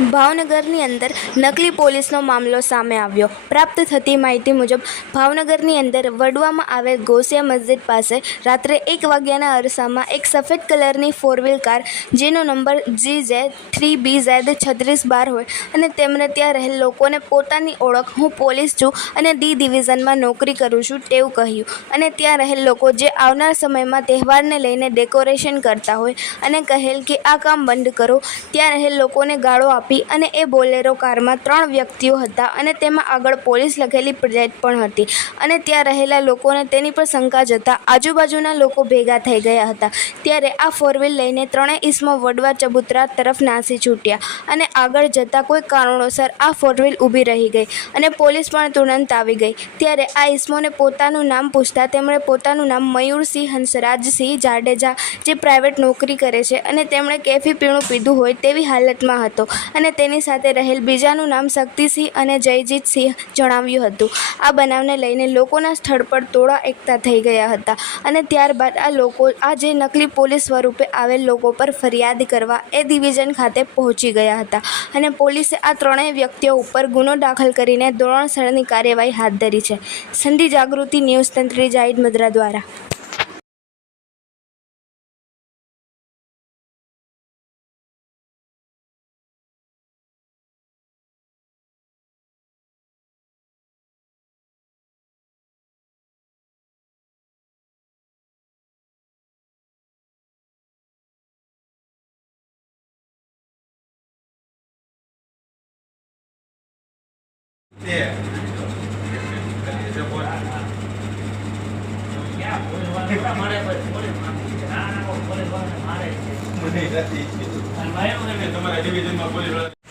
ભાવનગરની અંદર નકલી પોલીસનો મામલો સામે આવ્યો। પ્રાપ્ત થતી માહિતી મુજબ ભાવનગરની અંદર વડવામાં આવેલ ગોસિયા મસ્જિદ પાસે રાત્રે 1 વાગ્યાના અરસામાં એક સફેદ કલરની 4 વ્હીલ કાર જેનો નંબર GJ3BZ3612 હોય અને તેમણે ત્યાં રહેલ લોકોને પોતાની ઓળખ, હું પોલીસ છું અને ડી ડિવિઝનમાં નોકરી કરું છું તેવું કહ્યું અને ત્યાં રહેલ લોકો જે આવનાર સમયમાં તહેવારને લઈને ડેકોરેશન કરતા હોય અને કહેલ કે આ કામ બંધ કરો, ત્યાં રહેલ લોકોને ગાળો આપી અને એ બોલેરો કારમાં 3 વ્યક્તિઓ હતા અને તેમાં આગળ પોલીસ લખેલી પ્લેટ પણ હતી અને ત્યાં રહેલા લોકોને તેની પર શંકા જતા આજુબાજુના લોકો ભેગા થઈ ગયા હતા। ત્યારે આ 4 વ્હીલ લઈને 3 ઈસમો વડવા ચબુતરા તરફ નાસી છૂટ્યા અને આગળ જતાં કોઈ કારણોસર આ 4 વ્હીલ ઊભી રહી ગઈ અને પોલીસ પણ તુરંત આવી ગઈ। ત્યારે આ ઈસમોને પોતાનું નામ પૂછતા તેમણે પોતાનું નામ મયુરસિંહ હંસરાજસિંહ જાડેજા જે પ્રાઇવેટ નોકરી કરે છે અને તેમણે કેફી પીણું પીધું હોય તેવી હાલતમાં હતો અને તેની સાથે રહેલ બીજાનું નામ શક્તિસિંહ અને જયજીતસિંહ જણાવ્યું હતું। આ બનાવને લઈને લોકોના સ્થળ પર ટોળા એકઠા થઈ ગયા હતા અને ત્યારબાદ આ લોકો જે નકલી પોલીસ સ્વરૂપે આવેલ લોકો પર ફરિયાદ કરવા એ ડિવિઝન ખાતે પહોંચી ગયા હતા અને પોલીસે આ 3 વ્યક્તિઓ ઉપર ગુનો દાખલ કરીને ધોરણસરની કાર્યવાહી હાથ ધરી છે। સંધિ જાગૃતિ ન્યૂઝ તંત્રી જાહિદ મદ્રા દ્વારા। તમારા ડિવિઝનમાં બોલી